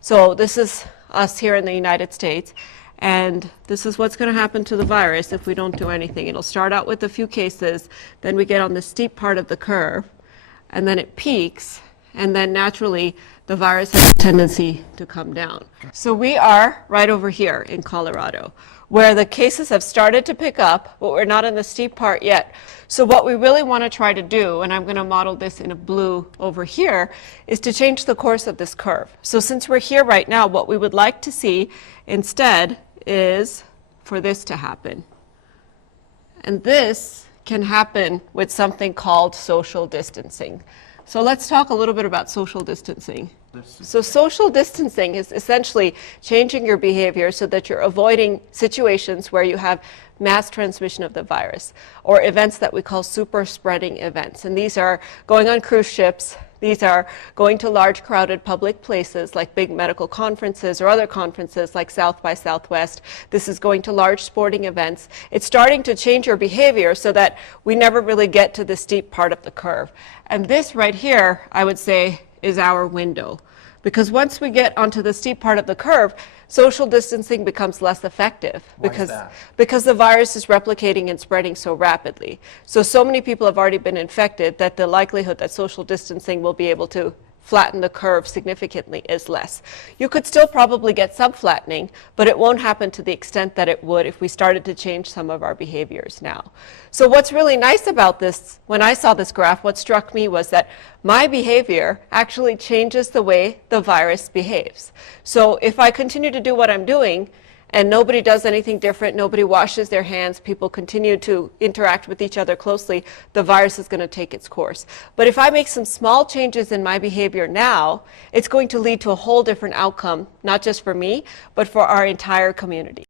So this is us here in the United States, and this is what's going to happen to the virus if we don't do anything. It'll start out with a few cases, then we get on the steep part of the curve, and then it peaks, and then naturally the virus has a tendency to come down. So we are right over here in Colorado, where the cases have started to pick up, but we're not in the steep part yet. So what we really want to try to do, and I'm going to model this in a blue over here, is to change the course of this curve. So since we're here right now, what we would like to see instead is for this to happen. And this can happen with something called social distancing. So let's talk a little bit about social distancing. So social distancing is essentially changing your behavior so that you're avoiding situations where you have mass transmission of the virus, or events that we call super spreading events. And these are going on cruise ships. These are going to large crowded public places like big medical conferences or other conferences like South by Southwest. This is going to large sporting events. It's starting to change your behavior so that we never really get to the steep part of the curve. And this right here, I would say, is our window. Because once we get onto the steep part of the curve, social distancing becomes less effective. Because the virus is replicating and spreading so rapidly. So many people have already been infected that the likelihood that social distancing will be able to flatten the curve significantly is less. You could still probably get some flattening, but it won't happen to the extent that it would if we started to change some of our behaviors now. So what's really nice about this, when I saw this graph, what struck me was that my behavior actually changes the way the virus behaves. So if I continue to do what I'm doing, and nobody does anything different, nobody washes their hands, people continue to interact with each other closely, the virus is going to take its course. But if I make some small changes in my behavior now, it's going to lead to a whole different outcome, not just for me, but for our entire community.